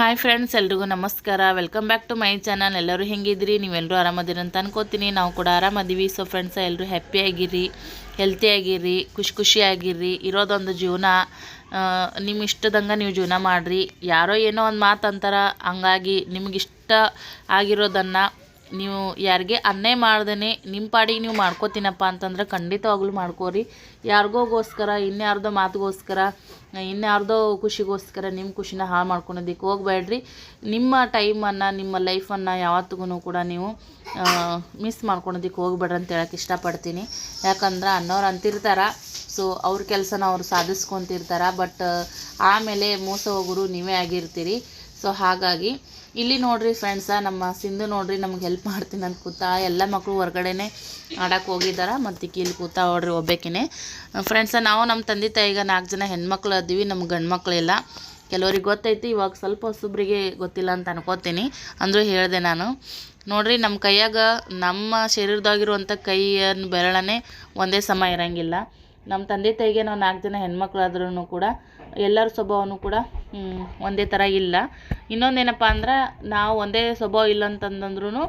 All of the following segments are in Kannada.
ಹಾಯ್ ಫ್ರೆಂಡ್ಸ್ ಎಲ್ರಿಗೂ ನಮಸ್ಕಾರ. Welcome back to my channel ಎಲ್ಲರೂ ಹೆಂಗಿದ್ರಿ? ನೀವೆಲ್ಲರೂ ಆರಾಮದಿರಿ ಅಂತ ಅನ್ಕೋತೀನಿ. ನಾವು ಕೂಡ ಆರಾಮದೀವಿ. ಸೊ ಫ್ರೆಂಡ್ಸ್ ಎಲ್ಲರೂ ಹ್ಯಾಪಿಯಾಗಿರಿ ಹೆಲ್ತಿಯಾಗಿರಿ ಖುಷಿ ಖುಷಿಯಾಗಿರಿ. ಇರೋದೊಂದು ಜೀವನ. ನಿಮ್ಮ ಇಷ್ಟದಂಗೆ ನೀವು ಜೀವನ ಮಾಡಿರಿ. ಯಾರೋ ಏನೋ ಒಂದು ಮಾತು ಅಂತಾರ. ಹಂಗಾಗಿ ನಿಮಗಿಷ್ಟ ಆಗಿರೋದನ್ನು ನೀವು ಯಾರಿಗೆ ಅನ್ಯಾಯ ಮಾಡ್ದೇ ನಿಮ್ಮ ಪಾಡಿಗೆ ನೀವು ಮಾಡ್ಕೋತೀನಪ್ಪ ಅಂತಂದ್ರೆ ಖಂಡಿತವಾಗ್ಲೂ ಮಾಡ್ಕೋರಿ. ಯಾರಿಗೋಗೋಸ್ಕರ, ಇನ್ಯಾರ್ದೋ ಮಾತಿಗೋಸ್ಕರ ಇನ್ಯಾರ್ದೋ ಖುಷಿಗೋಸ್ಕರ ನಿಮ್ಮ ಖುಷಿನ ಹಾಳು ಮಾಡ್ಕೊಳೋದಕ್ಕೆ ಹೋಗಬೇಡ್ರಿ. ನಿಮ್ಮ ಟೈಮನ್ನು ನಿಮ್ಮ ಲೈಫನ್ನು ಯಾವತ್ತಿಗೂ ಕೂಡ ನೀವು ಮಿಸ್ ಮಾಡ್ಕೊಳೋದಕ್ಕೆ ಹೋಗ್ಬೇಡ್ರಿ ಅಂತ ಹೇಳಕ್ಕೆ ಇಷ್ಟಪಡ್ತೀನಿ. ಯಾಕಂದ್ರೆ ಅನ್ನೋರು ಅಂತಿರ್ತಾರೆ ಸೊ ಅವ್ರ ಕೆಲಸನ ಅವ್ರು ಸಾಧಿಸ್ಕೊತಿರ್ತಾರೆ ಬಟ್ ಆಮೇಲೆ ಮೋಸ ಹೋಗೋರು ನೀವೇ ಆಗಿರ್ತೀರಿ. ಸೊ ಹಾಗಾಗಿ ಇಲ್ಲಿ ನೋಡ್ರಿ ಫ್ರೆಂಡ್ಸ ನಮ್ಮ ಸಿಂಧು ನೋಡ್ರಿ ನಮ್ಗೆ ಹೆಲ್ಪ್ ಮಾಡ್ತೀನಿ ಅಂತ ಕೂತ, ಎಲ್ಲ ಮಕ್ಕಳು ಹೊರ್ಗಡೆನೆ ಆಡಕ್ಕೆ ಹೋಗಿದ್ದಾರೆ ಮತ್ತು ಇಲ್ಲಿ ಕೂತ ನೋಡ್ರಿ ಒಬ್ಬಾಕಿನೇ. ಫ್ರೆಂಡ್ಸ ನಾವು ನಮ್ಮ ತಂದೆ ತಾಯಿಗೆ ನಾಲ್ಕು ಜನ ಹೆಣ್ಮಕ್ಳು ಅದೀವಿ ನಮ್ಮ ಗಂಡು ಮಕ್ಕಳಿಲ್ಲ ಕೆಲವ್ರಿಗೆ ಗೊತ್ತೈತಿ, ಇವಾಗ ಸ್ವಲ್ಪ ಹೊಸಬ್ರಿಗೆ ಗೊತ್ತಿಲ್ಲ ಅಂತ ಅನ್ಕೋತೀನಿ. ಅಂದರೂ ಹೇಳಿದೆ ನಾನು. ನೋಡ್ರಿ ನಮ್ಮ ಕೈಯಾಗ ನಮ್ಮ ಶರೀರದಾಗಿರುವಂಥ ಕೈಯನ್ನು ಬೆರಳನೇ ಒಂದೇ ಸಮ ಇರಂಗಿಲ್ಲ. ನಮ್ಮ ತಂದೆ ತಾಯಿಗೆ ನಾವು ನಾಲ್ಕು ಜನ ಹೆಣ್ಮಕ್ಳಾದ್ರೂ ಕೂಡ ಎಲ್ಲರ ಸ್ವಭಾವನೂ ಕೂಡ ಒಂದೇ ಥರ ಇಲ್ಲ. ಇನ್ನೊಂದೇನಪ್ಪ ಅಂದ್ರೆ, ನಾವು ಒಂದೇ ಸ್ವಭಾವ ಇಲ್ಲ ಅಂತಂದಂದ್ರೂ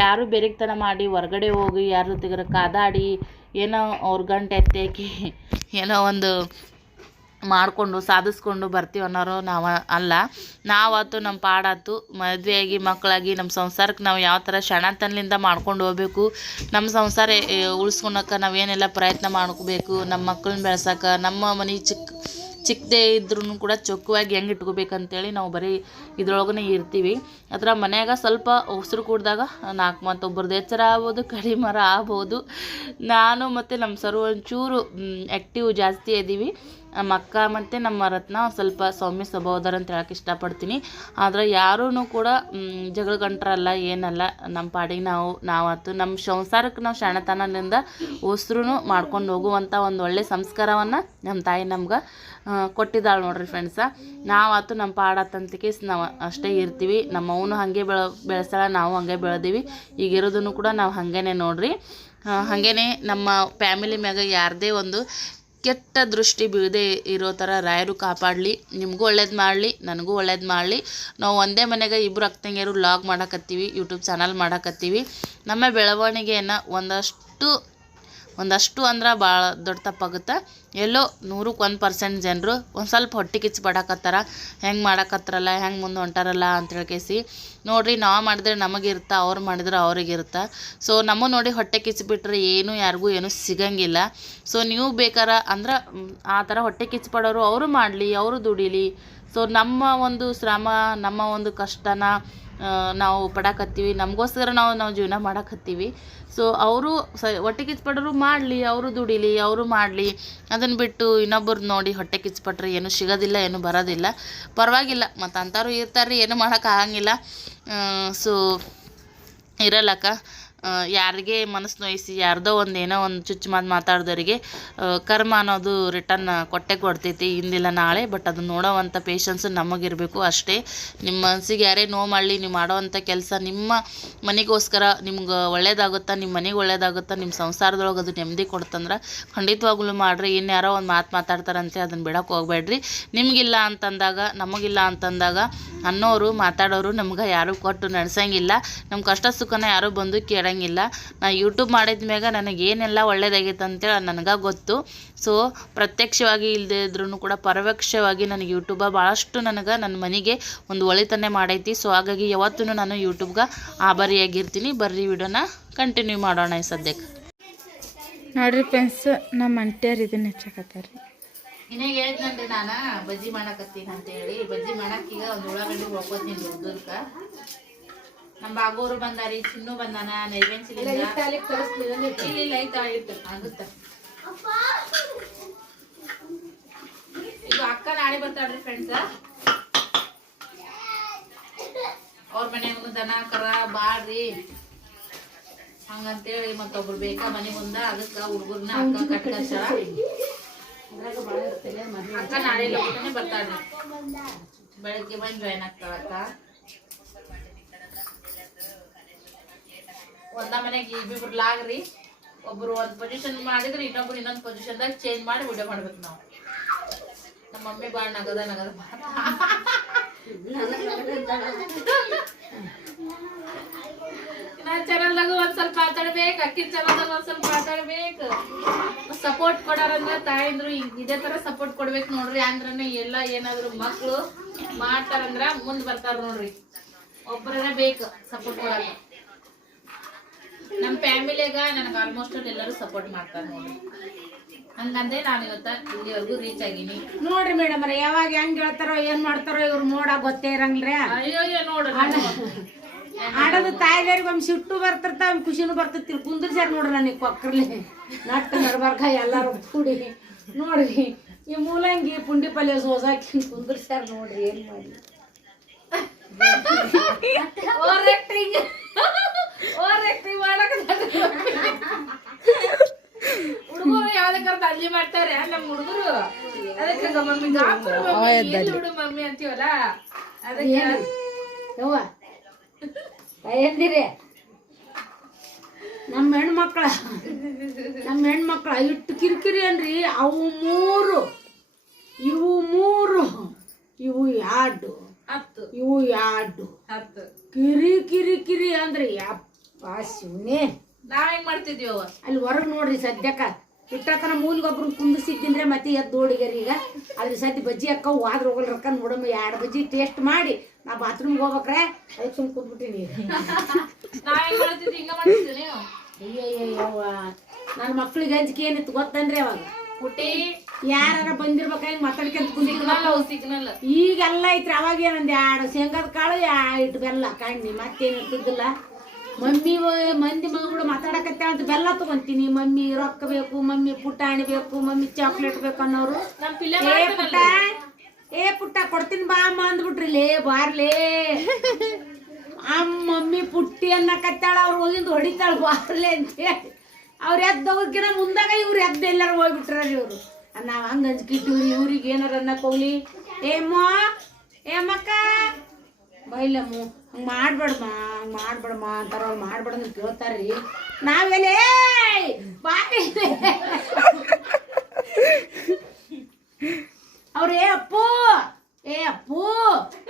ಯಾರು ಬೆರಿಗ್ತನ ಮಾಡಿ ಹೊರ್ಗಡೆ ಹೋಗಿ, ಯಾರ ಜೊತೆಗಾರ ಕಾದಾಡಿ, ಏನೋ ಅವ್ರ ಗಂಟೆ ಎತ್ತಾಕಿ, ಏನೋ ಒಂದು ಮಾಡಿಕೊಂಡು, ಸಾಧಿಸ್ಕೊಂಡು ಬರ್ತೀವಿ ಅನ್ನೋರು ನಾವು ಅಲ್ಲ. ನಾವಾತು ನಮ್ಮ ಪಾಡಾತು, ಮದುವೆಯಾಗಿ, ಮಕ್ಕಳಾಗಿ ನಮ್ಮ ಸಂಸಾರಕ್ಕೆ ನಾವು ಯಾವ ಥರ ಕ್ಷಣತನದಿಂದ ಮಾಡ್ಕೊಂಡು ಹೋಗ್ಬೇಕು ನಮ್ಮ ಸಂಸಾರ ಉಳಿಸ್ಕೊಳಕ್ಕೆ ನಾವೇನೆಲ್ಲ ಪ್ರಯತ್ನ ಮಾಡ್ಕೋಬೇಕು ನಮ್ಮ ಮಕ್ಕಳನ್ನ ಬೆಳೆಸೋಕೆ, ನಮ್ಮ ಮನೆ ಚಿಕ್ಕ ಚಿಕ್ಕದೇ ಇದ್ರೂ ಕೂಡ ಚೊಕ್ಕವಾಗಿ ಹೆಂಗೆ ಇಟ್ಕೋಬೇಕಂತೇಳಿ ನಾವು ಬರೀ ಇದ್ರೊಳಗನೆ ಇರ್ತೀವಿ. ಅದರ ಮನೆಯಾಗ ಸ್ವಲ್ಪ ಉಸಿರು ಕೂಡಿದಾಗ ನಾಲ್ಕು ಮತ್ತು ಒಬ್ಬರದ್ದು ಎಚ್ಚರ ಆಗ್ಬೋದು ಕಡಿಮರ ಆಗ್ಬೋದು. ನಾನು ಮತ್ತು ನಮ್ಮ ಸರು ಒಂಚೂರು ಆ್ಯಕ್ಟಿವ್ ಜಾಸ್ತಿ ಇದ್ದೀವಿ ನಮ್ಮ ಅಕ್ಕ, ಮತ್ತು ನಮ್ಮ ರತ್ನ ಸ್ವಲ್ಪ ಸೌಮ್ಯ ಸ್ವಭಾವದವ್ರು ಅಂತ ಹೇಳಕ್ಕೆ ಇಷ್ಟಪಡ್ತೀನಿ. ಆದರೆ ಯಾರೂ ಕೂಡ ಜಗಳ ಗಂಟ್ರಲ್ಲ ಏನಲ್ಲ ನಮ್ಮ ಪಾಡಿಗೆ ನಾವು ನಾವತ್ತು ನಮ್ಮ ಸಂಸಾರಕ್ಕೆ ನಾವು ಶಾಣತನದಿಂದ ಉಸಿರು ಮಾಡ್ಕೊಂಡು ಹೋಗುವಂಥ ಒಂದು ಒಳ್ಳೆ ಸಂಸ್ಕಾರವನ್ನು ನಮ್ಮ ತಾಯಿ ನಮ್ಗೆ ಕೊಟ್ಟಿದ್ದಾಳೆ ನೋಡ್ರಿ ಫ್ರೆಂಡ್ಸ ನಾವಾತು ನಮ್ಮ ಪಾಡತ್ತಂತಿಕೆ ನಾವು ಅಷ್ಟೇ ಇರ್ತೀವಿ. ನಮ್ಮ ಅವನು ಹಾಗೆ ಬೆಳ ಬೆಳೆಸಲ್ಲ ನಾವು ಹಾಗೆ ಬೆಳೆದೀವಿ. ಈಗಿರೋದನ್ನು ಕೂಡ ನಾವು ಹಾಗೇನೆ ನೋಡ್ರಿ. ಹಾಗೇನೆ ನಮ್ಮ ಫ್ಯಾಮಿಲಿ ಮ್ಯಾಗ ಯಾರದೇ ಒಂದು ಕೆಟ್ಟ ದೃಷ್ಟಿ ಬೀಳದೆ ಇರೋ ಥರ ರಾಯರು ಕಾಪಾಡಲಿ, ನಿಮಗೂ ಒಳ್ಳೇದು ಮಾಡಲಿ, ನನಗೂ ಒಳ್ಳೇದು ಮಾಡಲಿ. ನಾವು ಒಂದೇ ಮನೆಗೆ ಇಬ್ಬರು ಅಕ್ಕಂಗಿಯರು ಲಾಗ್ ಮಾಡಕತ್ತೀವಿ ಯೂಟ್ಯೂಬ್ ಚಾನಲ್ ಮಾಡಕತ್ತೀವಿ. ನಮ್ಮ ಬೆಳವಣಿಗೆಯನ್ನು ಒಂದಷ್ಟು ಒಂದಷ್ಟು ಅಂದ್ರೆ ಭಾಳ ದೊಡ್ಡ ತಪ್ಪಾಗುತ್ತೆ. ಎಲ್ಲೋ ನೂರಕ್ಕೆ ಒಂದು ಪರ್ಸೆಂಟ್ ಜನರು ಒಂದು ಸ್ವಲ್ಪ ಹೊಟ್ಟೆ ಕಿಚ್ಚು ಪಡಕತ್ತಾರ ಹೆಂಗೆ ಮಾಡಕ್ಕತ್ತಾರಲ್ಲ ಹೆಂಗೆ ಮುಂದೆ ಹೊಂಟಾರಲ್ಲ ಅಂತ ಹೇಳ್ಕೇಸಿ. ನೋಡ್ರಿ ನಾವು ಮಾಡಿದ್ರೆ ನಮಗಿರುತ್ತೆ ಅವ್ರು ಮಾಡಿದ್ರೆ ಅವ್ರಿಗಿರುತ್ತೆ ಸೊ ನಮ್ಮ ನೋಡಿ ಹೊಟ್ಟೆ ಕಿಚ್ಚು ಬಿಟ್ಟರೆ ಏನು ಯಾರಿಗೂ ಏನೂ ಸಿಗಂಗಿಲ್ಲ. ಸೊ ನೀವು ಬೇಕಾರ ಅಂದ್ರೆ ಆ ಥರ ಹೊಟ್ಟೆ ಕಿಚ್ಚು ಪಡೋರು ಅವರು ಮಾಡಲಿ, ಅವರು ದುಡೀಲಿ. ಸೊ ನಮ್ಮ ಒಂದು ಶ್ರಮ, ನಮ್ಮ ಒಂದು ಕಷ್ಟನ ನಾವು ಪಡಕತ್ತೀವಿ. ನಮಗೋಸ್ಕರ ನಾವು ನಾವು ಜೀವನ ಮಾಡಕತ್ತೀವಿ. ಸೊ ಅವರು ಸ, ಹೊಟ್ಟೆ ಕಿಚ್ಚು ಪಡೋರು ಮಾಡಲಿ, ಅವರು ದುಡಿಲಿ, ಅವರು ಮಾಡಲಿ. ಅದನ್ನು ಬಿಟ್ಟು ಇನ್ನೊಬ್ಬರು ನೋಡಿ ಹೊಟ್ಟೆ ಕಿಚ್ಚುಪಟ್ರೆ ಏನು ಸಿಗೋದಿಲ್ಲ, ಏನೂ ಬರೋದಿಲ್ಲ. ಪರವಾಗಿಲ್ಲ. ಮತ್ತು ಅಂಥವ್ರು ಇರ್ತಾರೆ ಏನೂ ಮಾಡೋಕ್ಕಾಗಂಗಿಲ್ಲ ಸೊ ಇರಲ್ಲಕ್ಕ. ಯಾರಿಗೆ ಮನಸ್ಸು ನೋಯಿಸಿ ಯಾರ್ದೋ ಒಂದು ಏನೋ ಒಂದು ಚುಚ್ಚು ಮಾತು ಮಾತಾಡ್ದವ್ರಿಗೆ ಕರ್ಮ ಅನ್ನೋದು ರಿಟರ್ನ್ ಕೊಟ್ಟೆ ಕೊಡ್ತೈತಿ ಇಂದಿಲ್ಲ ನಾಳೆ ಬಟ್ ಅದನ್ನ ನೋಡೋವಂಥ ಪೇಷನ್ಸು ನಮಗಿರಬೇಕು ಅಷ್ಟೇ. ನಿಮ್ಮ ಮನಸ್ಸಿಗೆ ಯಾರೇ ನೋವು ಮಾಡಲಿ, ನೀವು ಮಾಡೋವಂಥ ಕೆಲಸ ನಿಮ್ಮ ಮನೆಗೋಸ್ಕರ ನಿಮ್ಗೆ ಒಳ್ಳೇದಾಗುತ್ತಾ ನಿಮ್ಮ ಮನೆಗೆ ಒಳ್ಳೇದಾಗುತ್ತಾ ನಿಮ್ಮ ಸಂಸಾರದೊಳಗೆ ಅದು ನೆಮ್ಮದಿ ಕೊಡ್ತಂದ್ರೆ ಖಂಡಿತವಾಗ್ಲೂ ಮಾಡಿರಿ. ಇನ್ಯಾರೋ ಒಂದು ಮಾತು ಮಾತಾಡ್ತಾರಂತೆ ಅದನ್ನು ಬಿಡೋಕೆ ಹೋಗ್ಬೇಡ್ರಿ. ನಿಮಗಿಲ್ಲ ಅಂತಂದಾಗ, ನಮಗಿಲ್ಲ ಅಂತಂದಾಗ ಅನ್ನೋರು, ಮಾತಾಡೋರು ನಮ್ಗೆ ಯಾರೂ ಕೊಟ್ಟು ನಡೆಸಂಗಿಲ್ಲ. ನಮ್ಮ ಕಷ್ಟ ಸುಖನ ಯಾರೂ ಬಂದು ಕೇಳಂಗಿಲ್ಲ. ನಾ ಯೂಟ್ಯೂಬ್ ಮಾಡಿದ ಮ್ಯಾಗ ನನಗೆ ಏನೆಲ್ಲ ಒಳ್ಳೇದಾಗೈತೆ ಅಂತೇಳಿ ನನಗೆ ಗೊತ್ತು. ಸೊ ಪ್ರತ್ಯಕ್ಷವಾಗಿ ಇಲ್ಲದೆ ಇದ್ರೂ ಕೂಡ ಪರೋಕ್ಷವಾಗಿ ನನಗೆ ಯೂಟ್ಯೂಬ ಭಾಳಷ್ಟು ನನಗೆ ನನ್ನ ಮನೆಗೆ ಒಂದು ಒಳಿತನ್ನೇ ಮಾಡೈತಿ. ಸೊ ಹಾಗಾಗಿ ಯಾವತ್ತೂ ನಾನು ಯೂಟ್ಯೂಬ್ಗೆ ಆಭಾರಿಯಾಗಿರ್ತೀನಿ. ಬರ್ರಿ ವಿಡಿಯೋನ ಕಂಟಿನ್ಯೂ ಮಾಡೋಣ ಈ ಸದ್ಯಕ್ಕೆ ನೋಡ್ರಿ ಫ್ರೆಂಡ್ಸ್ ನಮ್ಮ ಅಂಟ್ಯಾರ ಇದನ್ನ ಹೆಚ್ಚಾಕತ್ತಾರ ನಿನಗೆ ಹೇಳ್ತೀನಿ ನಾನು ಬಜ್ಜಿ ಮಾಡಕತ್ತೀನಿ ಅಂತ ಹೇಳಿ ಬಜ್ಜಿ ಮಾಡಕ್ಕೆ ಈಗ ಒಂದು ಉಳ್ಳಾಗಡ್ಡಿ ಹೋಗ್ಕೋತೀನಿ ಉದ್ದರ್ಕ ನಮ್ಮ ಬಾಗೋರು ಬಂದಾರಿ ಚಿನ್ನು ಬಂದಾನ ನೈವೇನ್ಸಿಲಿಂದ ಇಲ್ಲ ಇಲ್ಲ ಐತ ಇಟ್ಟು ಆಗುತ್ತ. ಇದು ಅಕ್ಕ ನಾಳೆ ಬರ್ತಾಳ್ರಿ ಫ್ರೆಂಡ್ಸ್ ಅವ್ರ ಮನೆಯಾಗ ದನ ಕರ ಬಾಡ್ರಿ ಹಂಗಂತೇಳಿ ಮತ್ತೊಬ್ರು ಬೇಕಾ ಮನೆ ಮುಂದ ಅದಕ್ಕ ಹುಡುಗರ್ನ ಅಕ್ಕ ಕಟ್ಕರ್ಸಾಳ ಅಕ್ಕ ನಾಳೆ ಲೋಕನೆ ಬರ್ತಾಳ್ರಿ ಬೆಳಗ್ಗೆ ಬಂದು ಜಾಯ್ನ್ ಆಗ್ತಾಳ ಅಕ್ಕ ಒಂದ ಮನೆಗೆ ಇಬ್ಬಿಬ್ರು ಲಾಗ್ರಿ. ಒಬ್ರು ಒಂದ್ ಪೊಸಿಷನ್ ಮಾಡಿದ್ರೆ, ಇನ್ನೊಬ್ರು ಇನ್ನೊಂದ್ ಪೊಸಿಷನ್ದಾಗ ಚೇಂಜ್ ಮಾಡಿ ವಿಡಿಯೋ ಮಾಡ್ಬೇಕು ನಾವು. ನಮ್ಮ ಮಮ್ಮಿ ಬಾಳ್ ನಗದ ನಗದ ನನ್ನ ಚಾನಲ್ದಾಗ ಒಂದ್ ಸ್ವಲ್ಪ ಮಾತಾಡ್ಬೇಕು ಅಕ್ಕಿನ ಚಾನಲ್ದಾಗ ಒಂದ್ ಸ್ವಲ್ಪ ಮಾತಾಡ್ಬೇಕು. ಸಪೋರ್ಟ್ ಕೊಡಾರಂದ್ರ ತಾಯಂದ್ರು ಇದೇ ತರ ಸಪೋರ್ಟ್ ಕೊಡ್ಬೇಕು ನೋಡ್ರಿ. ಅಂದ್ರನೇ ಎಲ್ಲ ಏನಾದ್ರು ಮಕ್ಳು ಮಾಡ್ತಾರಂದ್ರ ಮುಂದ್ ಬರ್ತಾರ ನೋಡ್ರಿ. ಒಬ್ಬರೇ ಬೇಕು ಸಪೋರ್ಟ್ ಕೊಡಲ್ಲ ನಮ್ಮ ಫ್ಯಾಮಿಲಿಯಾಗ ನನಗೆ ಆಲ್ಮೋಸ್ಟ್ ಎಲ್ಲರೂ ಸಪೋರ್ಟ್ ಮಾಡ್ತಾರೆ ನೋಡಿ. ಹಂಗಂದ್ರೆ ನಾನು ಇವತ್ತ ಇಲ್ಲಿವರೆಗೂ ರೀಚ್ ಆಗೀನಿ. ನೋಡ್ರಿ ಮೇಡಮ್ ಯಾವಾಗ ಹೆಂಗ್ ಹೇಳ್ತಾರೋ ಏನ್ ಮಾಡ್ತಾರೋ ಇವ್ರು ಮೋಡ ಗೊತ್ತೇ ಇರಂಗಿಲ್ರಿ ಅಯ್ಯೋ ಅಯ್ಯೋ ನೋಡ್ರಿ ಆಡೋದು ತಾಯಿದಾರಿಗೆ ಒಮ್ಮೆ ಸಿಟ್ಟು ಬರ್ತಿರ್ತಾವ ಒಮ್ಮೆ ಖುಷಿನೂ ಬರ್ತೈತಿ ಸರ್ ನೋಡ್ರಿ ನನಗೆ ಕೊಕ್ಕರ್ಲಿ ನಟ್ಟು ನಡ್ಬಾರ್ಕ ಎಲ್ಲಾರು ಕೂಡಿ. ನೋಡ್ರಿ ಈ ಮೂಲಂಗಿ ಪುಂಡಿ ಪಲ್ಯ ಸೋಸಾಕಿ ಸರ್ ನೋಡ್ರಿ ಏನ್ ಮಾಡಿ. ಹುಡುಗರು ಯಾವ್ದಕ್ಕಾರ ತಂಜಿ ಮಾಡ್ತಾರೆ ನಮ್ಮ ಹುಡುಗರು? ಅದಕ್ಕೆ ಮಮ್ಮಿ ಗಾಪುರ ಮಮ್ಮಿ ಹುಡು ಮಮ್ಮಿ ಅಂತೀವಲ್ಲ? ಅದಕ್ಕೆ ಯವ್ವ ಎಂದಿರಿ ನಮ್ಮ ಹೆಣ್ಮಕ್ಳ ನಮ್ಮ ಹೆಣ್ಮಕ್ಳ ಇಟ್ಟು ಕಿರಿಕಿರಿ ಅನ್ರಿ ಅವು ಮೂರು ಇವು ಮೂರು ಇವು ಎರಡು. ಹತ್ತು. ಇವು ಎರಡು. ಹತ್ತು. ಕಿರಿ ಕಿರಿ ಕಿರಿ ಅಂದ್ರೆ ಯಪ್ಪ ಶಿವನೇ. ನಾವ್ ಹೆಂಗ್ ಮಾಡ್ತಿದ್ವಿ ಅವ? ಅಲ್ಲಿ ಹೊರಗೆ ನೋಡ್ರಿ ಸದ್ಯಕ್ಕ. ಇಟ್ಟತನ ಮೂಲಿಗೊಬ್ರನ್ನ ಕುಂದಿಸಿದ್ದಿಂದ್ರೆ ಮತ್ತೆ ಎದ್ದು ಓಡಿಗರಿ ಈಗ. ಅದ್ರ ಸದ್ಯ ಬಜ್ಜಿ ಅಕ್ಕ ವಾದ್ರ ಹೋಗಲ್ರಕ್ಕ ನೋಡಮ್ಮ ಎರಡು ಬಜ್ಜಿ ಟೇಸ್ಟ್ ಮಾಡಿ. ನಾ ಬಾತ್ರೂಮ್ಗೆ ಹೋಗ್ಬೇಕ್ರೆ ಅದಕ್ಕೆ ಸುಮ್ ಕುಂದ್ಬಿಟ್ಟಿನಿ ನಾವ್ ಹೆಂಗ್ ಮಾಡ್ತಿದ್ವಿ ಹಿಂಗ ಮಾಡ್ತಿದ್ವಿ ನೀವು ಅಯ್ಯಯ್ಯವ್ವ ನನ್ನ ಮಕ್ಳಿಗೆ ಅಂಜಿಕೆ ಏನಿತ್ತು ಗೊತ್ತಂದ್ರೆ ಅವಾಗ. ಪುಟ್ಟಿ ಯಾರ ಮಾತಾಡ್ಕೊಂತ ಸಿಗ್ನಲ್ ಅವು ಸಿಗ್ನಲ್ ಈಗೆಲ್ಲ ಐತ್ರಿ ಅವಾಗ ಏನಂದ್ ಎರಡು ಶೇಂಗಾದ ಕಾಳು ಇಟ್ಟು ಬೆಲ್ಲ ಕಣ್ಣಿ ಮತ್ತೇನು ಇರ್ತಿದ್ದಿಲ್ಲ ಮಮ್ಮಿ ಮಂದಿ ಮಗಳು ಮಾತಾಡಕತ್ತೆ ಅಂತ ಬೆಲ್ಲ ತಗೊಂತೀನಿ. ಮಮ್ಮಿ ರೊಕ್ಕ ಬೇಕು ಮಮ್ಮಿ ಪುಟಾಣಿ ಬೇಕು ಮಮ್ಮಿ ಚಾಕ್ಲೇಟ್ ಬೇಕು ಅನ್ನೋರು. ಏ ಪುಟ್ಟ ಏ ಪುಟ್ಟ ಕೊಡ್ತೀನಿ ಬಾ ಅಮ್ಮ ಅಂದ್ಬಿಟ್ರಿ. ಲೇ ಬಾರ್ಲೇ. ಆ ಮಮ್ಮಿ ಪುಟ್ಟಿ ಅನ್ನಕತ್ತಾಳ ಅವ್ರು ಹೋಗಿಂದ ಹೊಡಿತಾಳ ಅಂತ ಅಂತೇಳಿ ಅವ್ರು ಎದ್ದೋಗಕ್ಕಿನ ಮುಂದಾಗ ಇವ್ರು ಎದ್ದು ಎಲ್ಲಾರು ಹೋಗ್ಬಿಟ್ರ ಇವರು. ನಾವು ಹಂಗೆ ಅಂಜಿಕಿಟ್ಟಿವ್ರಿ, ಇವ್ರಿಗೆ ಏನಾರ ಅನ್ನಕ್ ಹೋಗ್ಲಿ ಏಮ್ಮ ಏಮಕ್ಕ ಬೈಲಮ್ಮ ಹಂಗೆ ಮಾಡ್ಬೇಡಮ್ಮ ಹಂಗೆ ಮಾಡ್ಬೇಡಮ್ಮ ಅಂತಾರ, ಅವ್ರು ಮಾಡ್ಬೇಡಂದ್ರೆ ಕೇಳ್ತಾರ್ರಿ. ನಾವೆಲ್ಲೇ ಅವ್ರು, ಏ ಅಪ್ಪು ಏ ಅಪ್ಪು,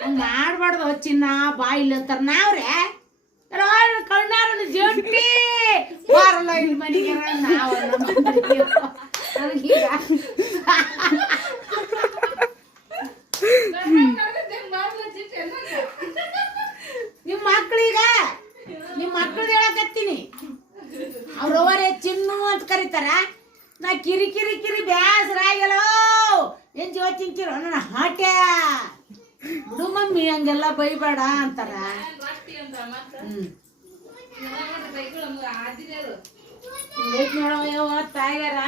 ಹಂಗೆ ಮಾಡ್ಬಾರ್ದು ಚಿನ್ನ ಬಾಯಿಲ್ ಅಂತಾರ. ನಾವ್ರೆ ಕಣ್ಣಾರ ಜಂಟಿ ಬಾರಲ್ಲ ಇಲ್ಲಿ ಮನೆಗೆ ನಾವು ನನಗೀಗ ನಿಮ್ಮ ಮಕ್ಳೀಗ ನಿಮ್ಮ ಮಕ್ಳದ್ ಹೇಳಕತ್ತೀನಿ ಅವ್ರವರೇ ಚಿನ್ನು ಅಂತ ಕರೀತಾರ ನಾ ಕಿರಿ ಕಿರಿ ಕಿರಿ ಬ್ಯಾಸರ ಆಗಲೋ ಏನ್ ಜೀವ ತಿಂತಿರೋ ನನ್ನ ಹಾಟ್ಯ ಬಿಡು ಮಮ್ಮಿ ಹಂಗೆಲ್ಲ ಬೈಬೇಡ ಅಂತಾರ ಹ್ಮ್ ಹಿಂಗೈತ್ ನೋಡವ ಯವ್ವ ತಾಯಿಗಾರ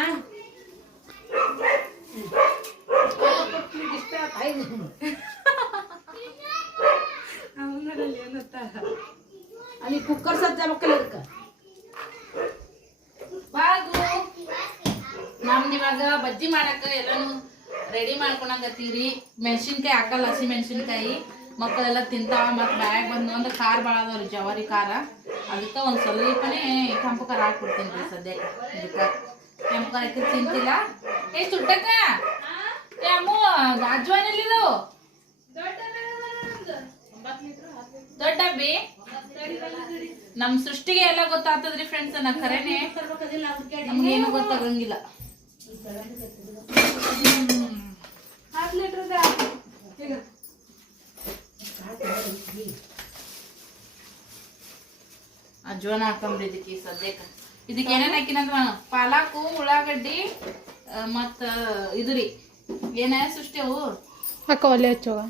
ಇಷ್ಟ ತಾಯಿಗೆ ಅಲ್ಲಿ ಕುಕ್ಕರ್ ಸಜ್ಜ ಮಕ್ಕಳು ಅದಕ್ಕೆ ಬಾಗು ನಮ್ದು ಇವಾಗ ಬಜ್ಜಿ ಮಾಡಕ ಎಲ್ಲಾನು ರೆಡಿ ಮಾಡ್ಕೊಳಕತ್ತೀರಿ ಮೆಣಸಿನ್ಕಾಯಿ ಹಾಕಲ್ಲ ಹಸಿ ಮೆಣಸಿನ್ಕಾಯಿ ಮಕ್ಕಳೆಲ್ಲ ತಿಂತಾವ ಮತ್ತು ಬ್ಯಾಗ್ ಬಂದು ಅಂದ್ರೆ ಖಾರ ಭಾಳ ಅದಾವ್ರಿ ಜವಾರಿ ಖಾರ ಅದಕ್ಕೆ ಒಂದು ಸ್ವಲ್ಪನೇ ಕೆಂಪು ಖಾರ ಹಾಕ್ಬಿಡ್ತೀನಿ ರೀ ಸದ್ಯಕ್ಕೆ. ಇದಕ್ಕೆ. ಕೆಂಪು ಖಾರ ಹಾಕಿ ತಿಂತಿಲ್ಲ. ಏ ಸುಟ್ಟಕ್ಕ. ಅಮ್ಮು ಅಜ್ವಾನ್ ಎಲ್ಲಿದು? ದೊಡ್ಡ ಬಿ ನಮ್ಮ ಸೃಷ್ಟಿಗೆ ಎಲ್ಲ ಗೊತ್ತಾಗ್ತದ್ರಿ ಫ್ರೆಂಡ್ಸ್ ನಾ ಖರೇನೆ ನಮ್ಗೇನು ಗೊತ್ತಾಗಂಗಿಲ್ಲ. ಅಜ್ವಾನ ಹಾಕಂಬ್ರಿ ಇದಕ್ಕೆ ಸದ್ಯಕ್ಕೆ. ಇದಕ್ಕೆ ಏನೇನ್ ಹಾಕಿನಂದ್ರ ಪಾಲಾಕು ಉಳ್ಳಾಗಡ್ಡಿ ಮತ್ತ ಇದು ರೀ. ಏನ ಸೃಷ್ಟಿ ಅವು? ಅಕ್ಕ ಒಲೆ ಹಚ್ಚೋಗ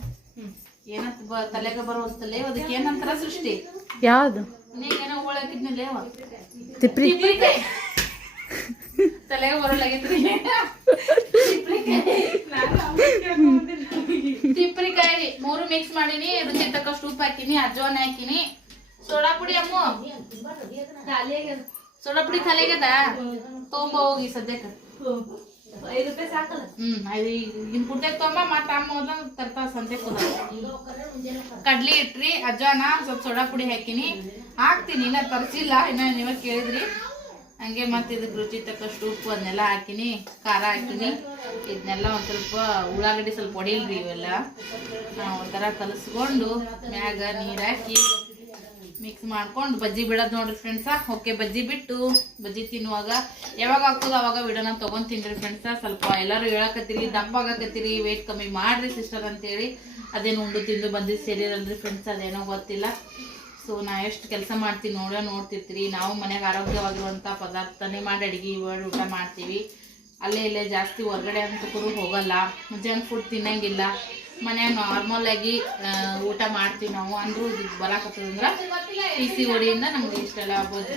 ಏನಂತ ತಲೆಗೆ ಬರೋ ವಸ್ತುಲೇ ಅದಕ್ಕೆ ಏನಂತಾರ ಸೃಷ್ಟಿ? ಯಾವ್ದು? ನೀವೇನೋ ಹೋಳಾಕಿದ್ನಿಲ್ಲ ಯಾವ ತಿಪ್ರಿ. ತಲೆಗೆ ಬರೋಲಾಗೈತ್ರಿ ತಿಪ್ರಿಕಾಯಿ ಮೂರು ಮಿಕ್ಸ್ ಮಾಡೀನಿ, ರುಚಿ ತಕ್ಕಷ್ಟು ಉಪ್ಪು ಹಾಕಿನಿ, ಅಜ್ವಾನ ಹಾಕಿನಿ. ಸೋಡಾ ಪುಡಿ ಅಮ್ಮ. ಸೋಡಾ ಪುಡಿ ಖಾಲಿ ಆಗ್ಯದ ತೊಗೊಂಬ ಹೋಗಿ ಸದ್ಯಕ್ಕೆ. ಐದು ರೂಪಾಯಿ ಸಾಕಲ್ಲ ಹ್ಮ್ ಐದು ಇನ್ ಮತ್ತೆ ಅಮ್ಮ ಹೋದ ತರ್ತಾವ ಸಂತೆ ಹೋದ. ಕಡ್ಲಿ ಇಟ್ರಿ, ಅಜ್ವಾನ ಸ್ವಲ್ಪ ಸೋಡಾ ಪುಡಿ ಹಾಕಿನಿ. ಹಾಕ್ತೀನಿ, ಇನ್ನ ತರ್ಸಿಲ್ಲ, ಇನ್ನ ನೀವ ಕೇಳಿದ್ರಿ. ಹಂಗೆ ಮತ್ತೆ ಇದಕ್ಕೆ ರುಚಿ ತಕ್ಕಷ್ಟು ಉಪ್ಪು ಅದನ್ನೆಲ್ಲ ಹಾಕಿನಿ, ಖಾರ ಹಾಕಿನಿ. ಇದನ್ನೆಲ್ಲ ಒಂದು ಸ್ವಲ್ಪ ಉಳ್ಳಾಗಡ್ಡಿ ಸ್ವಲ್ಪ ಹೊಡಿಲ್ರಿ ಇವೆಲ್ಲ. ಒಂಥರ ಕಲಸ್ಕೊಂಡು ಮ್ಯಾಗ ನೀರು ಹಾಕಿ ಮಿಕ್ಸ್ ಮಾಡ್ಕೊಂಡು ಬಜ್ಜಿ ಬಿಡೋದು ನೋಡ್ರಿ ಫ್ರೆಂಡ್ಸ ಓಕೆ ಬಜ್ಜಿ ಬಿಟ್ಟು ಬಜ್ಜಿ ತಿನ್ನುವಾಗ ಯಾವಾಗ ಆಗ್ತದೋ ಅವಾಗ ವಿಡೋನ ತೊಗೊಂಡು ತಿನ್ರಿ ಫ್ರೆಂಡ್ಸ ಸ್ವಲ್ಪ ಎಲ್ಲರೂ ಹೇಳಕತ್ತೀರಿ, ದಪ್ಪ ಆಗಕತ್ತೀರಿ ವೆಯ್ಟ್ ಕಮ್ಮಿ ಮಾಡ್ರಿ ಸಿಸ್ಟರ್ ಅಂತೇಳಿ. ಅದೇನು ಉಂಡು ತಿಂದು ಬಂದಿದ್ದು ಸೇರಿರಲ್ರಿ ಫ್ರೆಂಡ್ಸ್ ಅದೇನೋ ಗೊತ್ತಿಲ್ಲ. ಸೊ ನಾ ಎಷ್ಟು ಕೆಲಸ ಮಾಡ್ತೀನಿ ನೋಡ, ನೋಡ್ತಿರ್ತೀರಿ. ನಾವು ಮನೆಗೆ ಆರೋಗ್ಯವಾಗಿರುವಂಥ ಪದಾರ್ಥನೇ ಮಾಡಿ ಅಡುಗೆ ಮಾಡಿ ಊಟ ಮಾಡ್ತೀವಿ. ಅಲ್ಲೇ ಇಲ್ಲೇ ಜಾಸ್ತಿ ಹೊರಗಡೆ ಅಂತ ಕೂಡ ಹೋಗಲ್ಲ. ಜಂಕ್ ಫುಡ್ ತಿನ್ನಂಗಿಲ್ಲ. ಮನ್ಯಾಗ ನಾರ್ಮಲ್ ಆಗಿ ಊಟ ಮಾಡ್ತೀವಿ ನಾವು. ಅಂದರೂ ಇದು ಬರಾಕತ್ತದಂದ್ರೆ ಪಿ ಸಿ ಒಡಿಯಿಂದ ನಮ್ಗೆ ಇಷ್ಟೆಲ್ಲ ಬೋಜ್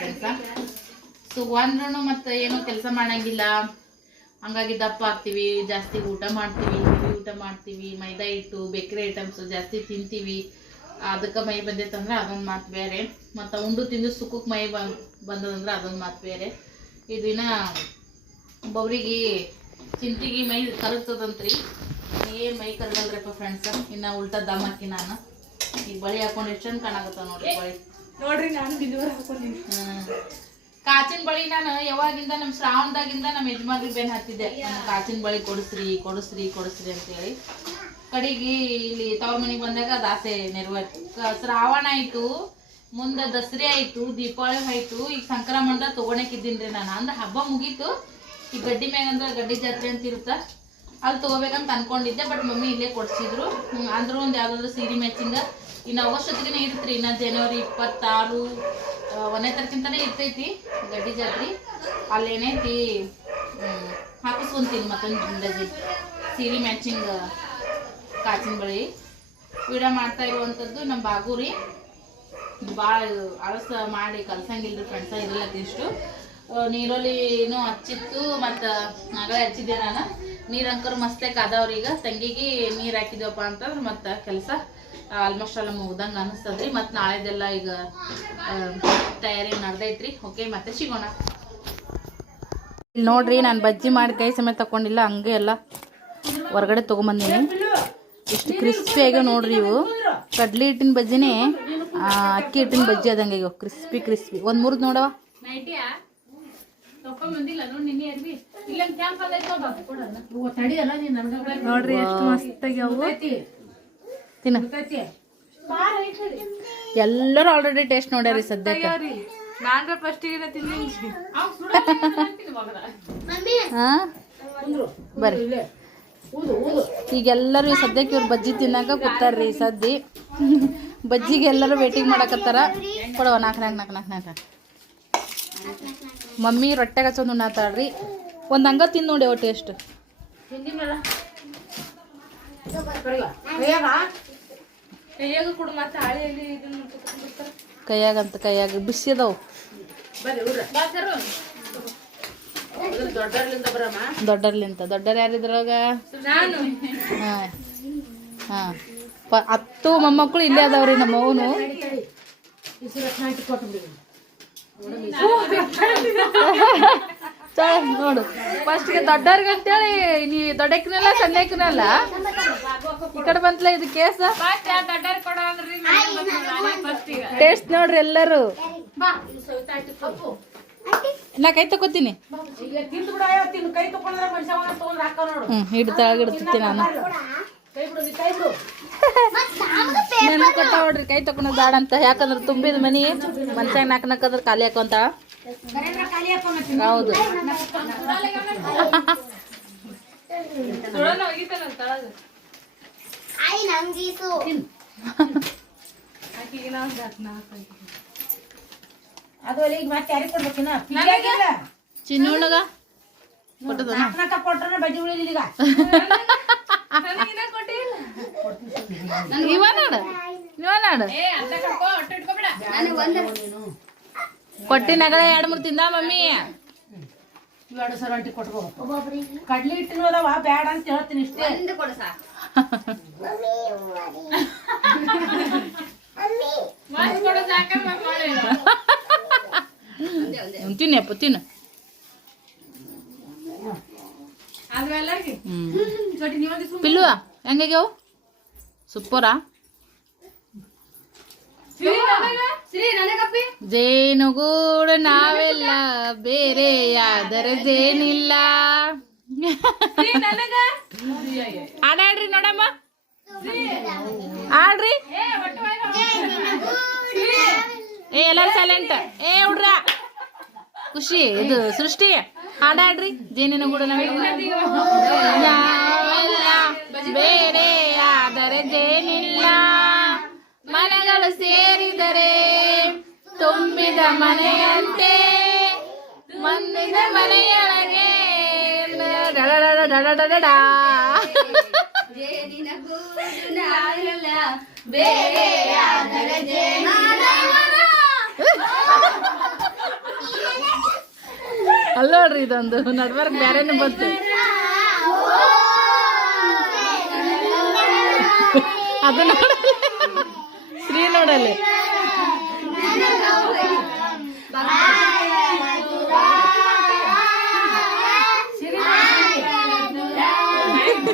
ಫ್ರೆಂಡ್ಸ ಸೊ ಅಂದ್ರೂ ಮತ್ತೆ ಏನೂ ಕೆಲಸ ಮಾಡಂಗಿಲ್ಲ. ಹಂಗಾಗಿ ದಪ್ಪ ಆಗ್ತೀವಿ, ಜಾಸ್ತಿ ಊಟ ಮಾಡ್ತೀವಿ ಊಟ ಮಾಡ್ತೀವಿ, ಮೈದಾ ಹಿಟ್ಟು, ಬೇಕರಿ ಐಟಮ್ಸು ಜಾಸ್ತಿ ತಿಂತೀವಿ. ಅದಕ್ಕೆ ಮೈ ಬಂದೈತಂದ್ರೆ ಅದೊಂದು ಮಾತು ಬೇರೆ. ಮತ್ತು ಉಂಡು ತಿಂದು ಸುಖಕ್ಕೆ ಮೈ ಬಂದ್ ಬಂದದಂದ್ರೆ ಅದೊಂದು ಮಾತು ಬೇರೆ. ಇದನ್ನ ಒಬ್ಬೊಬ್ರಿಗೆ ಚಿಂತಿಗೆ ಮೈ ಕರಗ್ತದಂತ್ರಿ. ಏನು ಮೈ ಕರಗಲ್ರಪ್ಪ ಫ್ರೆಂಡ್ಸ್ ಇನ್ನು ಉಲ್ಟಾ ದಮ್ ಹಾಕಿ ನಾನು. ಈಗ ಬಳಿ ಹಾಕೊಂಡು ಎಷ್ಟು ಚಂದ ಕಾಣಾಕತ್ತಾವ ನೋಡ್ರಿ ಬಳಿ. ನೋಡ್ರಿ ನಾನು ಡಿಲಿವರ್ ಹಾಕೊಂಡಿನಿ. ಕಾಚಿನ ಬಳಿ ನಾನು ಯಾವಾಗಿಂದ ನಮ್ಮ ಶ್ರಾವಣದಾಗಿಂದ ನಮ್ಮ ಯಜಮಾನ್ರಿಗೆ ಬೆನ್ ಹತ್ತಿದ್ದೆ ಕಾಚಿನ ಬಳಿ ಕೊಡಿಸ್ರಿ ಕೊಡಿಸ್ರಿ ಕೊಡಿಸ್ರಿ ಅಂತೇಳಿ. ಕಡೆಗೆ ಇಲ್ಲಿ ತವ್ರ ಮನೆಗೆ ಬಂದಾಗ ಅದು ಆಸೆ ನೆರವೇರ್ತು. ಕ- ಶ್ರಾವಣ ಆಯ್ತು, ಮುಂದೆ ದಸರೆ ಆಯಿತು, ದೀಪಾವಳಿ ಆಯಿತು, ಈಗ ಸಂಕ್ರಮಣದ ರೀ ನಾನು. ಅಂದ್ರೆ ಹಬ್ಬ ಮುಗೀತು. ಈ ಗಡ್ಡಿ ಮ್ಯಾಗ ಅಂದ್ರೆ ಗಡ್ಡಿ ಜಾತ್ರೆ ಅಂತ ಇರುತ್ತೆ. ಅಲ್ಲಿ ತೊಗೋಬೇಕಂತ ಅನ್ಕೊಂಡಿದ್ದೆ ಬಟ್ ಮಮ್ಮಿ ಇಲ್ಲೇ ಕೊಡ್ಸಿದ್ರು. ಅಂದ್ರೂ ಒಂದು ಯಾವುದಾದ್ರು ಸೀರೆ ಮ್ಯಾಚಿಂಗ ಇನ್ನು ಅವಶ್ಯಕತೆನೇ ಇರುತ್ತೆ ಇನ್ನು ಜನವರಿ ಇಪ್ಪತ್ತಾರು ಒಂದನೇ ತಾರೀಕಿಂತಾನೆ ಇರ್ತೈತಿ ಗಡ್ಡಿ ಜಾತ್ರೆ. ಅಲ್ಲೇನೈತಿ ಹಾಕಿಸ್ಕೊಂತೀನಿ ಮತ್ತೊಂದು ಸೀರೆ ಮ್ಯಾಚಿಂಗ್ ಕಾಚಿನ ಬಳಿ ಪೀಡ ಮಾಡ್ತಾ ಇರುವಂಥದ್ದು ನಮ್ಮ ಬಾಗೂರಿ. ಭಾಳ ಅಳಸ ಮಾಡಿ ಕಲ್ಸಂಗಿಲ್ರಿ ಫ್ರೆಂಡ್ಸ ನೀರೋಲಿ ಏನು ಹಚ್ಚಿತ್ತು, ಮತ್ತು ಆಗಲೇ ಹಚ್ಚಿದ್ದೆ ನಾನು. ನೀರು ಅಂಕರ್ ಮಸ್ತೆ ಕಾದವ್ರಿ ಈಗ. ತಂಗಿಗೆ ನೀರು ಹಾಕಿದ್ವಪ್ಪ ಅಂತಂದ್ರೆ ಮತ್ತು ಕೆಲಸ ಆಲ್ಮೋಸ್ಟ್ ಅಲ್ಲ ಮುಗ್ದಂಗೆ ಅನಿಸ್ತದ್ರಿ. ಮತ್ತು ನಾಳೆದೆಲ್ಲ ಈಗ ತಯಾರಿ ನಡ್ದೈತ್ರಿ. ಓಕೆ ಮತ್ತೆ ಸಿಗೋಣ. ಇಲ್ಲಿ ನೋಡ್ರಿ, ನಾನು ಬಜ್ಜಿ ಮಾಡಿ ಕೈ ಸಮೇತ ತಗೊಂಡಿಲ್ಲ ಹಂಗೆ ಎಲ್ಲ ಹೊರಗಡೆ ತೊಗೊಂಬಂದೀನಿ. ಇಷ್ಟು ಆಗ ನೋಡ್ರಿ ಇವು. ಕಡ್ಲಿ ಹಿಟ್ಟಿನ ಬಜ್ಜಿನೇ ಅಕ್ಕಿ ಹಿಟ್ಟಿನ ಬಜ್ಜಿ ಆದಂಗೆ ಇವು. Crispy crispy. ಒಂದು ಮುರಿದು ನೋಡವ ನೋಡ್ರಿ ಎಷ್ಟು ಮಸ್ತಾಗಿ ಅವು. ತಿನ್ನ. ಎಲ್ಲರೂ ಆಲ್ರೆಡಿ ಟೇಸ್ಟ್ ನೋಡ್ಯಾರಿ ಸದ್ಯಕ್ಕೆ. ನಾನು ಫಸ್ಟಿಗೆ ತಿಂದಿನಿ. ಹಾ? ಬರ್ರಿ. ಈಗ ಎಲ್ಲರೂ ಈ ಸದ್ಯಕ್ಕೆ ಇವ್ರು ಬಜ್ಜಿ ತಿನ್ನಾಕ ಕೂತಾರ್ರಿ ಈ ಸದ್ದಿ. ಬಜ್ಜಿಗೆ ಎಲ್ಲರೂ ವೇಟಿಂಗ್ ಮಾಡಕತ್ತಾರ. ಕೊಡವ ನಾಲ್ಕು ನಾಲ್ಕು ನಾಲ್ಕು ನಾಲ್ಕು ನಾಲ್ಕು ಮಮ್ಮಿ ರೊಟ್ಟೆಗೆ ಹಚ್ಚೊಂದು ಉಣ್ಣಾತಾಳ್ರಿ. ಒಂದು ಹಂಗ ತಿಂದು ನೋಡಿ ಇದನ್ನ ಕುತ್ಕೊಂಡ್ಬಿಡ್ತಾರ ಕೈಯಾಗಂತ ಕೈಯಾಗ. ಬಿಸಿ ಅದಾವು. ದೊಡ್ಡರ್ಲಿಂತ ದೊಡ್ಡರ್ ಯಾರಿದ್ರಾಗ ನಾನು. ಹಾಂ. ಹಾಂ. ಪ ಹತ್ತು ಮೊಮ್ಮಕ್ಕಳು ಇಲ್ಲೇ ಅದಾವ್ರಿ ನಮ್ಮ ಅವನು. ನೋಡು. ಫಸ್ಟ್ಗೆ ದೊಡ್ಡವ್ರಿಗೆ ಅಂತೇಳಿ ನೀ ದೊಡ್ಡಕ್ಕಿನಲ್ಲ ಸಣ್ಣಕ್ಕಿನಲ್ಲ ಈ ಕಡೆ ಬಂತಲ್ಲ ಇದು ಕೇಸ? ಫಸ್ಟ್ ಯಾವ ದೊಡ್ಡರ್ ಕೊಡ ಅಂದ್ರಿ ಫಸ್ಟ್ ಈಗ. ಟೇಸ್ಟ್ ನೋಡ್ರಿ ಎಲ್ಲರೂ. ನಾ ಕೈ ತಗೋತೀನಿ. ಹಿಡ್ತಾ ಹಿಡ್ತೀನಿ ನಾನು. ಕೈ ಬಿಡು ನೀ ಕೈ ಬಿಡು. ನೆನ ಕೊಟ್ಟ ನೋಡ್ರಿ ಕೈ ತಗೊಂಡ್ ಬೇಡ ಅಂತ. ಯಾಕಂದ್ರೆ ತುಂಬಿದ ಮನಿ ಮನ್ಸಾಗ ನಾಕ್ ನಾಕಂದ್ರೆ ಖಾಲಿ ಹಾಕೊಂತ ಹೌದು. ಸುಳ್ಳನ ಹೋಗಿತ್ತಾನ ತಳಗ ಆಕಿಗೆ ನಾವು ಹಾಕ್ನ ಹಾಕಿ ಅದು ಅಲ್ಲಿ ಈಗ ಮತ್ತೆ ಯಾರಿಗೆ ಕೊಡ್ಬೇಕಿನ ತಿಂಗ್ಳಾಗಿಲ್ಲ ಚಿನ್ನೋಳಗ ಕೊಟ್ಟದ ನಾಲ್ಕು ಕೊಟ್ರೆ ಬಜ್ಜಿ ಉಳಿದಿಲ್ಲ ಈಗ. ಇವ ನೋಡು. ನೋಡು. ಕೊಟ್ಟಿ ನಗಳೆ ಎರಡು ಮೂರು ತಿಂದ ಮಮ್ಮಿ. ಎರಡು ಸರ್ ಅಂಟಿ ಕೊಟ್ಕೋ. ಕಡ್ಲಿ ಹಿಟ್ಟಿನ ಅದಾವ ಬ್ಯಾಡ ಅಂತ ಹೇಳ್ತೀನಿ ಇಷ್ಟೇ. ಕೊಡ ಕೊಡೋ తిను ఎప్పు తిను పిల్లువ ಹೆಂಗಾಗ್ಯಾವು ಸೂಪರಾ ಜೇನುಗೂಡ ನಾವೆಲ್ಲ ಬೇರೆ ಯಾದರ ಜೇನಿಲ್ಲ ಆಡಾಡ್ರಿ ನೋಡಮ್ಮ ಆಡ್ರಿ. ಏ ಎಲ್ಲಾರು ಸೈಲೆಂಟ್ ಏ ಹುಡ್ರ. ಖುಷಿ ಇದು ಸೃಷ್ಟಿ. ಹಾಡಾಡ್ರಿ ಜೇನಿನ ಕೂಡ ಬೇರೆ ಆದರೆ ಜೇನಿಲ್ಲ. ಮನೆಗಳು ಸೇರಿದರೆ ತುಂಬಿದ ಮನೆಯಂತೆ. ಮಂದಿದ ಮನೆಯೊಳಗೆ. ಜೇನಿನಗೂ ನೋಡ್ರಿ ಇದೊಂದು ನಡ್ವರ್ಕ್ ಬೇರೆನೂ ಬಂತು ಅದು ನೋಡ ಶ್ರೀ ನೋಡಲ್ಲಿ.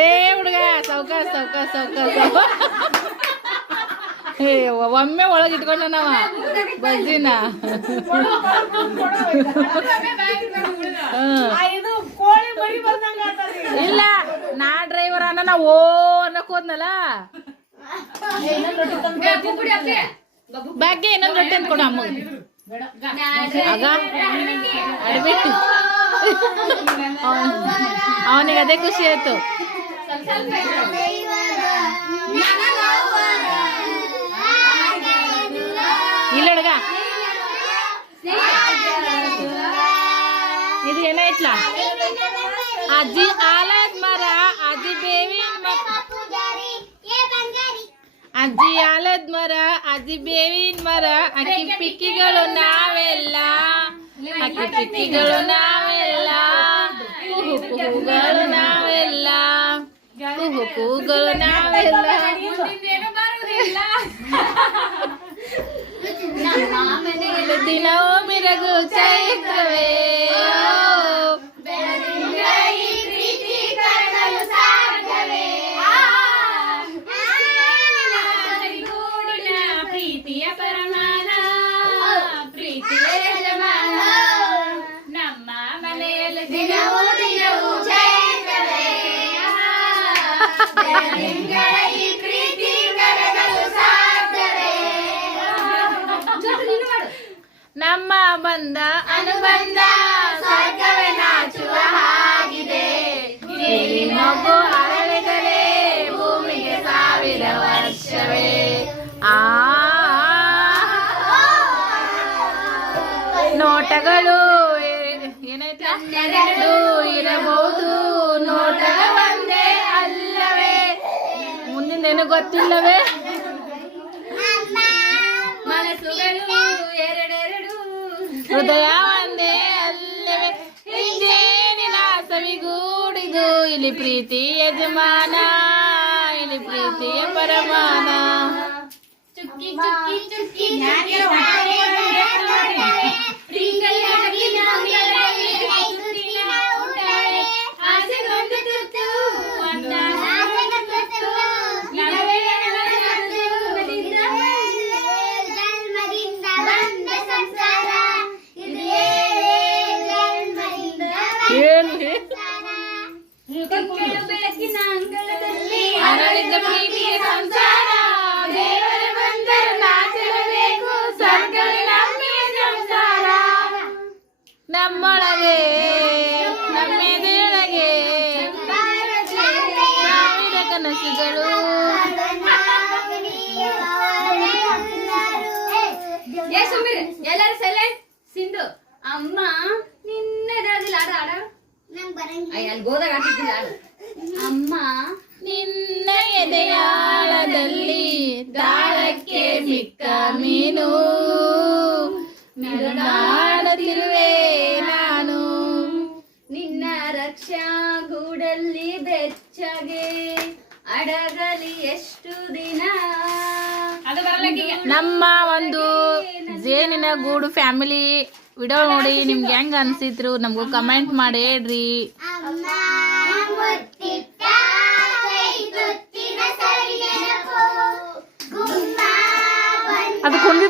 ಏ ಹುಡುಗ ಸೌಕ ಸೌಕ ಸೌಕ ಏ ಒಮ್ಮೆ ಒಳಗೆ ಬಜ್ಜಿನ. ಮರಿ ಬರ್ದಂಗ ಆತದ್ರಿ. ಇಲ್ಲ ನಾ ಡ್ರೈವರ್ ಅನ್ನ ನಾ ಓ ಅನ್ನಕ್ ಹೋದ್ನಲ್ಲ. ಬ್ಯಾಗ್ಗೆ ಇನ್ನೊಂದು ರೊಟ್ಟಿ ಅಂದ್ಕೊಡು ಅಮ್ಮ ಆಗ? ಅಡ್ಬಿಟ್ಟು. అవును అదే ఖుషి అవుతూ ఇల్లడుగా ఇది ఎలా ఇట్లా అజీ ఆలాద్ మరా అజీ బేవి ಅಜ್ಜಿ ಆಲದ್ ಮರ ಅಜ್ಜಿ ಬೇವಿನ ಮರ ಅಕ್ಕಿ ಪಿಕ್ಕಿಗಳು ನಾವೆಲ್ಲ ಅಕ್ಕಿ ಪಿಕ್ಕಿಗಳು ನಾವೆಲ್ಲ ಕೂಗಳು ನಾವೆಲ್ಲ ಕೂಗಳು ನಾವೆಲ್ಲ ದಿನವೂ ಮಿರಗು ಚೈತ್ರವೇ ಬಂದ ಅನುಬಂಧ ಸರ್ಗವೇ ನಾಚುವ ಹಾಗಿದೆ ಅರಳಿದರೆ ಭೂಮಿಗೆ ಸಾವಿರ ವರ್ಷವೇ ಆ ನೋಟಗಳು ಏನಾಯ್ತು ಇರಬಹುದು ನೋಟಗಳು ಒಂದೇ ಅಲ್ಲವೇ ಮುಂದಿನ ಗೊತ್ತಿಲ್ಲವೇ એની પ્રીતિ યજમાના એની પ્રીતિ પરમાના. ચુક્કી ચુક્કી ચુક્કી ಎದೆಯಾಳದಲ್ಲಿ ದಾಳಕ್ಕೆ ಮಿಕ್ಕ ಮೀನು. ಮಿರುನಾಡುತ್ತಿರುವೆ ನಾನು. ನಿನ್ನ ರಕ್ಷಾ ಗೂಡಲ್ಲಿ ಬೆಚ್ಚಗೆ ಅಡಗಲಿ ಎಷ್ಟು ದಿನ. ನಮ್ಮ ಒಂದು ಜೇನಿನ ಗೂಡು ಫ್ಯಾಮಿಲಿ ವಿಡಿಯೋ ನೋಡಿ ನಿಮ್ಗೆ ಹೆಂಗ ಅನ್ಸಿದ್ರು ನಮಗೂ ಕಮೆಂಟ್ ಮಾಡಿ ಹೇಳ್ರಿ.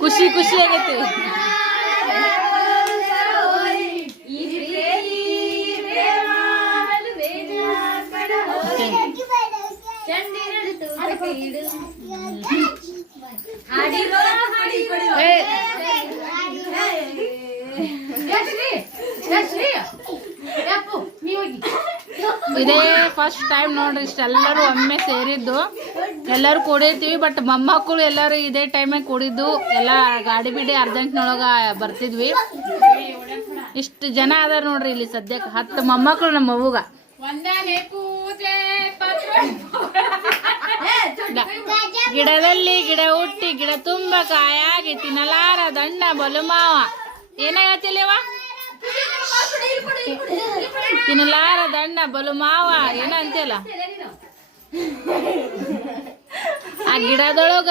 ಖುಷಿ ಖುಷಿ ಆಗೈತಿ ಇದೇ ಫಸ್ಟ್ ಟೈಮ್ ನೋಡ್ರಿ ಇಷ್ಟೆಲ್ಲರೂ ಒಮ್ಮೆ ಸೇರಿದ್ದು. ಎಲ್ಲರೂ ಕೂಡಿರ್ತೀವಿ ಬಟ್ ಮೊಮ್ಮಕ್ಕಳು ಎಲ್ಲರೂ ಇದೇ ಟೈಮಾಗ ಕೂಡಿದ್ದು ಎಲ್ಲ ಗಾಡಿ ಬಿಡಿ ಅರ್ಜೆಂಟ್ನೊಳಗ ಬರ್ತಿದ್ವಿ. ಇಷ್ಟು ಜನ ಅದಾರ ನೋಡ್ರಿ ಇಲ್ಲಿ ಸದ್ಯಕ್ಕೆ ಹತ್ತು ಮೊಮ್ಮಕ್ಕಳು ನಮ್ಮ ಅವ್ವಗ. ಗ- ಗಿಡದಲ್ಲಿ ಗಿಡ ಹುಟ್ಟಿ ಗಿಡ ತುಂಬ ಕಾಯಾಗಿ ತಿನ್ನಲಾರ ದಂಡ ಬಲು ಮಾವ. ಏನಾಗತ್ತಿಲ್ಲವ ತಿನ್ನಲಾರ ದಂಡ ಬಲು ಮಾವ ಏನ ಅಂತಿಲ್ಲ ಆ ಗಿಡದೊಳಗ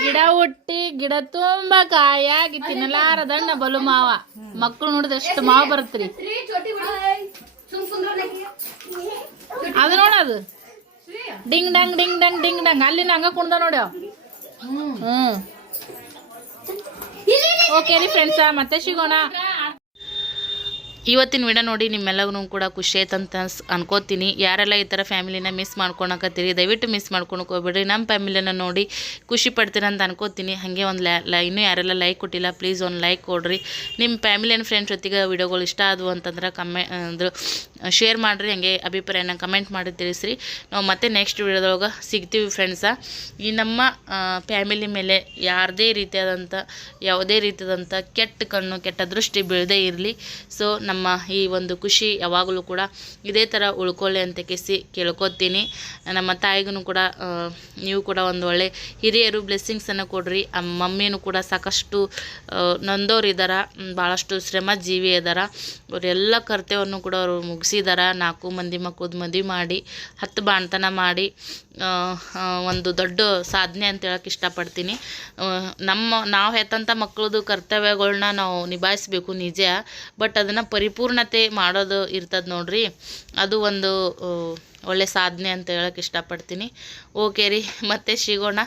ಗಿಡ ಹುಟ್ಟಿ ಗಿಡ ತುಂಬಾ ಕಾಯಾಗಿ ತಿನ್ನಲಾರದಣ್ಣ ಬಲು ಮಾವ. ಮಕ್ಕಳು ನೋಡಿದ್ರೆ ಎಷ್ಟು ಮಾವ ಬರುತ್ತ್ರಿ ಅದು ನೋಡದು ಡಿಂಗ್ ಡಂಗ್ ಡಿಂಗ್ ಡಂಗ್ ಡಿಂಗ್ ಡಂಗ್. ಅಲ್ಲಿ ಹಂಗ ಕುಣ್ದ ನೋಡ್ಯ. ಹ್ಮ್. ಓಕೆ ರೀ ಫ್ರೆಂಡ್ಸ ಮತ್ತೆ ಸಿಗೋಣ. ಇವತ್ತಿನ ವಿಡಿಯೋ ನೋಡಿ ನಿಮ್ಮೆಲ್ಲಗೂ ಕೂಡ ಖುಷಿ ಆಯ್ತಂತ ಅನ್ಕೋತೀನಿ. ಯಾರೆಲ್ಲ ಈ ಥರ ಫ್ಯಾಮಿಲಿನ ಮಿಸ್ ಮಾಡ್ಕೊಳಕತ್ತೀರಿ, ದಯವಿಟ್ಟು ಮಿಸ್ ಮಾಡ್ಕೊಳಕ್ಕೆ ನಮ್ಮ ಫ್ಯಾಮಿಲಿನ ನೋಡಿ ಖುಷಿ ಪಡ್ತೀರಂತ ಅನ್ಕೋತೀನಿ. ಹಾಗೆ ಒಂದು ಲೈ ಇನ್ನೂ ಯಾರೆಲ್ಲ ಲೈಕ್ ಕೊಟ್ಟಿಲ್ಲ, ಪ್ಲೀಸ್ ಒಂದು ಲೈಕ್ ಕೊಡ್ರಿ. ನಿಮ್ಮ ಫ್ಯಾಮಿಲಿ ಆ್ಯಂಡ್ ಫ್ರೆಂಡ್ಸ್ ಜೊತೆಗೆ ವಿಡಿಯೋಗಳು ಇಷ್ಟ ಆದವು ಅಂತಂದ್ರೆ ಕಮೆ ಅಂದ್ರೆ, ಶೇರ್ ಮಾಡಿರಿ, ಹಾಗೆ ಅಭಿಪ್ರಾಯನ ಕಮೆಂಟ್ ಮಾಡಿ ತಿಳಿಸ್ರಿ. ನಾವು ಮತ್ತೆ ನೆಕ್ಸ್ಟ್ ವಿಡಿಯೋದೊಳಗೆ ಸಿಗ್ತೀವಿ ಫ್ರೆಂಡ್ಸ. ಈ ನಮ್ಮ ಫ್ಯಾಮಿಲಿ ಮೇಲೆ ಯಾರದೇ ರೀತಿಯಾದಂಥ ಯಾವುದೇ ರೀತಿಯಾದಂಥ ಕೆಟ್ಟ ಕಣ್ಣು, ಕೆಟ್ಟ ದೃಷ್ಟಿ ಬೀಳದೇ ಇರಲಿ. ಸೊ, ನಮ್ಮ ಈ ಒಂದು ಖುಷಿ ಯಾವಾಗಲೂ ಕೂಡ ಇದೇ ಥರ ಉಳ್ಕೊಳ್ಳಿ ಅಂತ ಕೇಸಿ ಕೇಳ್ಕೊತೀನಿ. ನಮ್ಮ ತಾಯಿಗೂ ಕೂಡ ನೀವು ಕೂಡ ಒಂದು ಒಳ್ಳೆ ಹಿರಿಯರು ಬ್ಲೆಸ್ಸಿಂಗ್ಸನ್ನು ಕೊಡ್ರಿ. ಆ ಮಮ್ಮಿನೂ ಕೂಡ ಸಾಕಷ್ಟು ನೊಂದವ್ರು ಇದ್ದಾರೆ ಭಾಳಷ್ಟು ಶ್ರಮ ಜೀವಿ ಇದ್ದಾರೆ ಅವರೆಲ್ಲ ಕರ್ತವ್ಯವನ್ನು ಕೂಡ ಅವರು ಮುಗಿಸಿದಾರ. ನಾಲ್ಕು ಮಂದಿ ಮಕ್ಕಳದ್ದು ಮದುವೆ ಮಾಡಿ, ಹತ್ತು ಬಾಣ್ತನ ಮಾಡಿ ಒಂದು ದೊಡ್ಡ ಸಾಧನೆ ಅಂತ ಹೇಳಕ್ಕೆ ಇಷ್ಟಪಡ್ತೀನಿ. ನಮ್ಮ, ನಾವು ಹೆತ್ತಂಥ ಮಕ್ಕಳದು ಕರ್ತವ್ಯಗಳನ್ನ ನಾವು ನಿಭಾಯಿಸಬೇಕು ನಿಜ. ಬಟ್ ಅದನ್ನು ಪರಿಪೂರ್ಣತೆ ಮಾಡೋದು ಇರ್ತದೆ ನೋಡ್ರಿ. ಅದು ಒಂದು ಒಳ್ಳೆ ಸಾಧನೆ ಅಂತ ಹೇಳಕ್ಕೆ ಇಷ್ಟಪಡ್ತೀನಿ. ಓಕೆ ರೀ, ಮತ್ತೆ ಸಿಗೋಣ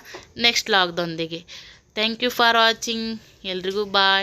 ನೆಕ್ಸ್ಟ್ ಲಾಗ್ದೊಂದಿಗೆ ಥ್ಯಾಂಕ್ ಯು ಫಾರ್ ವಾಚಿಂಗ್ ಎಲ್ರಿಗೂ ಬಾಯ್